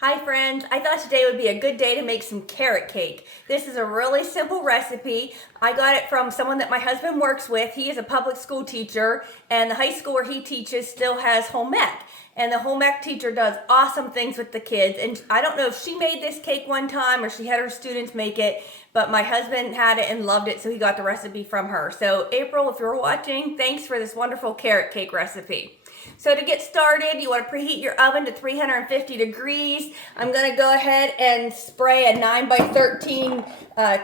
Hi friends, I thought today would be a good day to make some carrot cake. This is a really simple recipe. I got it from someone that my husband works with. He is a public school teacher and the high school where he teaches still has home ec. And the home ec teacher does awesome things with the kids. And I don't know if she made this cake one time or she had her students make it, but my husband had it and loved it, so he got the recipe from her. So April, if you're watching, thanks for this wonderful carrot cake recipe. So to get started, you want to preheat your oven to 350 degrees. I'm going to go ahead and spray a 9 by 13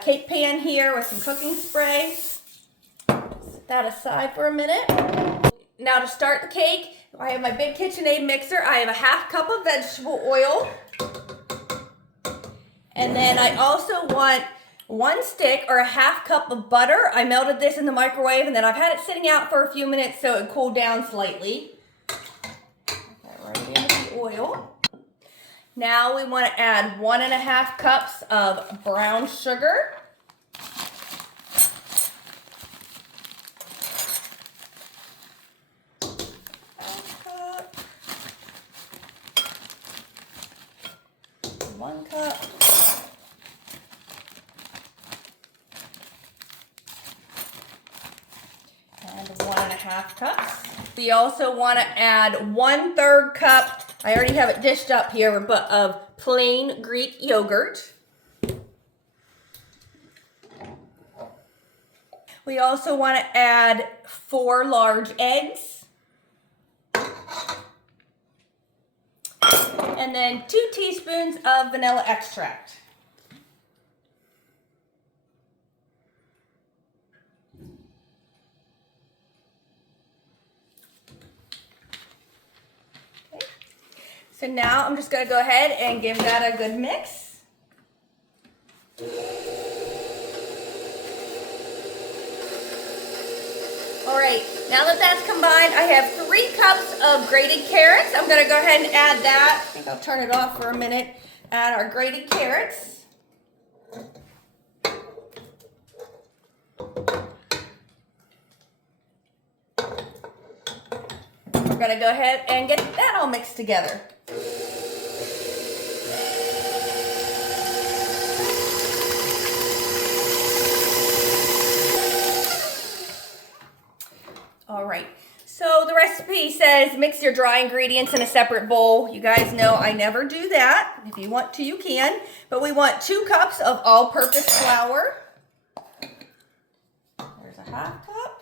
cake pan here with some cooking spray. Set that aside for a minute. Now to start the cake, I have my big KitchenAid mixer. I have a half cup of vegetable oil. And then I also want 1 stick or a half cup of butter. I melted this in the microwave and then I've had it sitting out for a few minutes so it cooled down slightly. Right into the oil. Now we want to add 1.5 cups of brown sugar. Cup. 1 cup. And 1.5 cups. We also want to add 1/3 cup, I already have it dished up here, but of plain Greek yogurt. We also want to add 4 large eggs. And then 2 teaspoons of vanilla extract. So now I'm just going to go ahead and give that a good mix. All right, now that that's combined, I have 3 cups of grated carrots. I'm going to go ahead and add that. I think I'll turn it off for a minute. Add our grated carrots. We're going to go ahead and get that all mixed together. All right, so the recipe says mix your dry ingredients in a separate bowl. You guys know I never do that. If you want to, you can. But we want 2 cups of all-purpose flour. There's a half cup.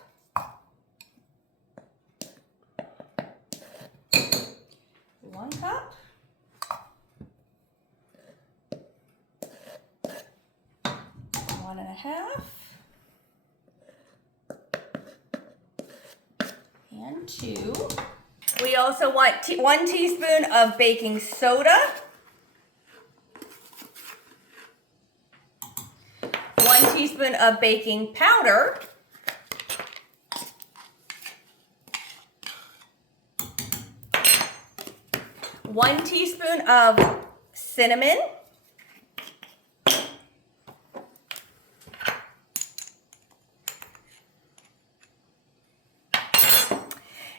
1 cup. 1.5. And 2. We also want 1 teaspoon of baking soda. 1 teaspoon of baking powder. 1 teaspoon of cinnamon.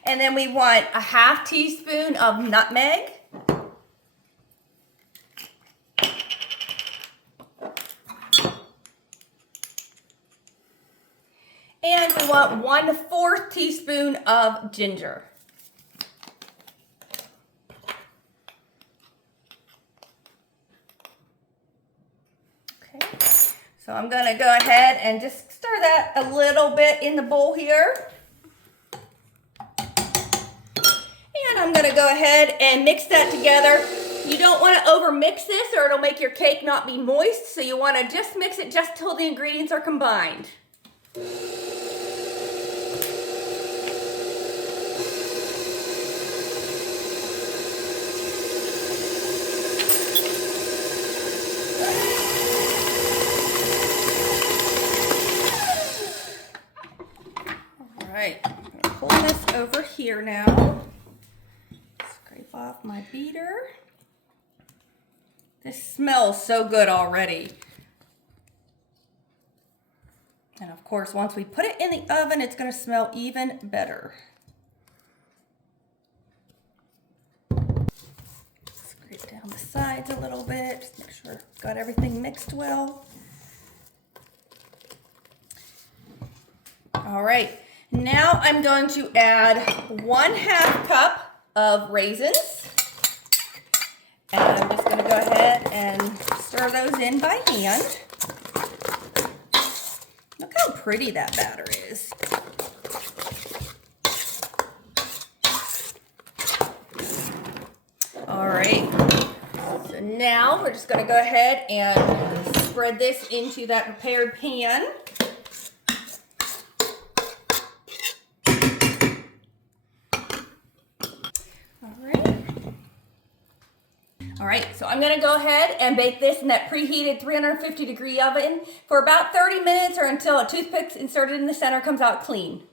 And then we want a half teaspoon of nutmeg. And we want 1/4 teaspoon of ginger. Okay, so I'm gonna go ahead and just stir that a little bit in the bowl here. I'm going to go ahead and mix that together. You don't want to over mix this or it'll make your cake not be moist, so you want to just mix it just till the ingredients are combined. All right, I'm going to pull this over here now. Off my beater. This smells so good already. And of course, once we put it in the oven, it's going to smell even better. Scrape down down the sides a little bit, just make sure I've got everything mixed well. All right, now I'm going to add 1/2 cup of raisins. And I'm just gonna go ahead and stir those in by hand. Look how pretty that batter is. All right, so now we're just gonna go ahead and spread this into that prepared pan. All right, so I'm gonna go ahead and bake this in that preheated 350-degree oven for about 30 minutes or until a toothpick inserted in the center comes out clean.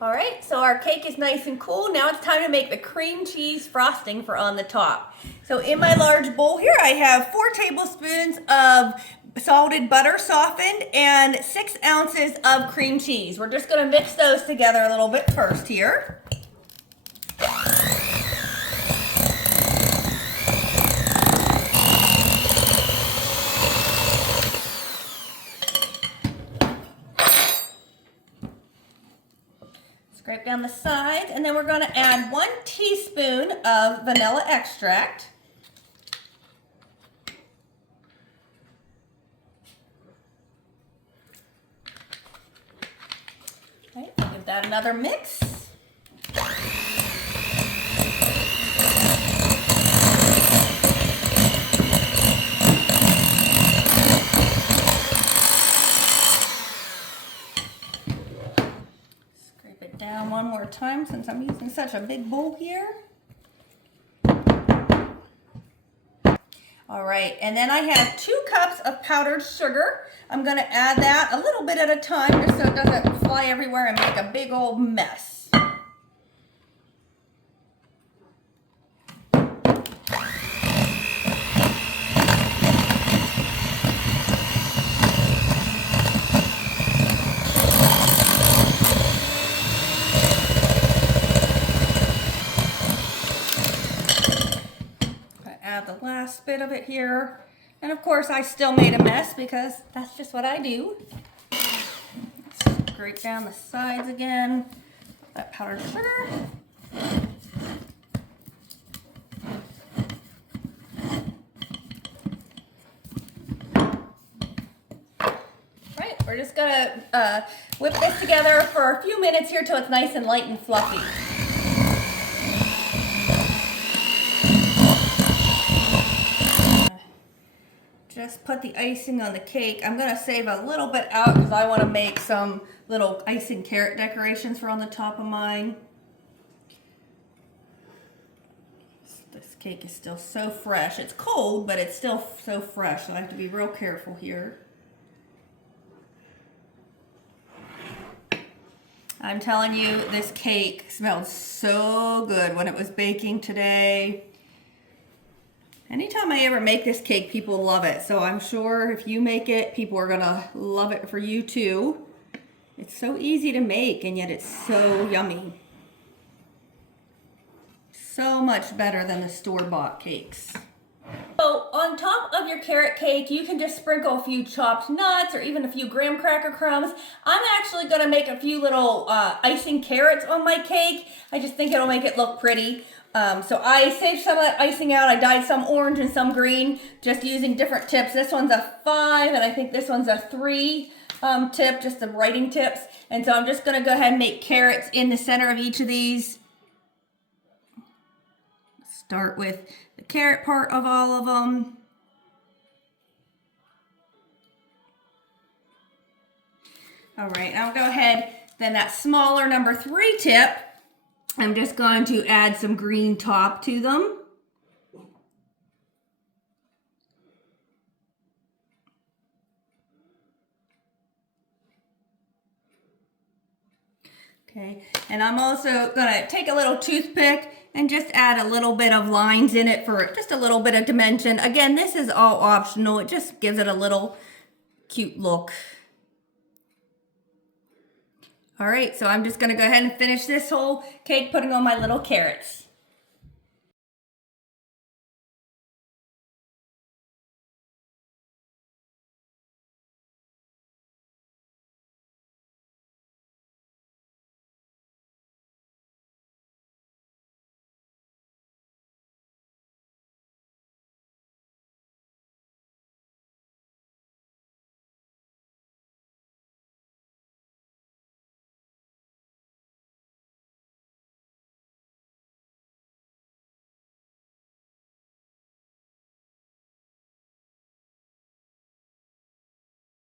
All right, so our cake is nice and cool. Now it's time to make the cream cheese frosting for on the top. So in my large bowl here, I have 4 tablespoons of salted butter softened and 6 ounces of cream cheese. We're just gonna mix those together a little bit first here. Scrape down the sides, and then we're going to add 1 teaspoon of vanilla extract. Okay, give that another mix. Down one more time since I'm using such a big bowl here. All right, and then I have 2 cups of powdered sugar. I'm gonna add that a little bit at a time just so it doesn't fly everywhere and make a big old mess. Add the last bit of it here. And of course I still made a mess because that's just what I do. Scrape down the sides again. That powdered sugar. Right, we're just gonna whip this together for a few minutes here till it's nice and light and fluffy. Just put the icing on the cake. I'm gonna save a little bit out because I want to make some little icing carrot decorations for on the top of mine. This cake is still so fresh. It's cold, but it's still so fresh, so I have to be real careful here. I'm telling you, this cake smelled so good when it was baking today. Anytime I ever make this cake, people love it. So I'm sure if you make it, people are gonna love it for you too. It's so easy to make and yet it's so yummy. So much better than the store-bought cakes. So on top of your carrot cake, you can just sprinkle a few chopped nuts or even a few graham cracker crumbs. I'm actually gonna make a few little icing carrots on my cake. I just think it'll make it look pretty. So I saved some of that icing out. I dyed some orange and some green, just using different tips. This one's a 5, and I think this one's a 3 tip, just the writing tips. And so I'm just gonna go ahead and make carrots in the center of each of these. Start with the carrot part of all of them. All right, now I'll go ahead, then that smaller number 3 tip, I'm just going to add some green top to them. Okay, and I'm also gonna take a little toothpick and just add a little bit of lines in it for just a little bit of dimension. Again, this is all optional. It just gives it a little cute look. All right, so I'm just gonna go ahead and finish this whole cake putting on my little carrots.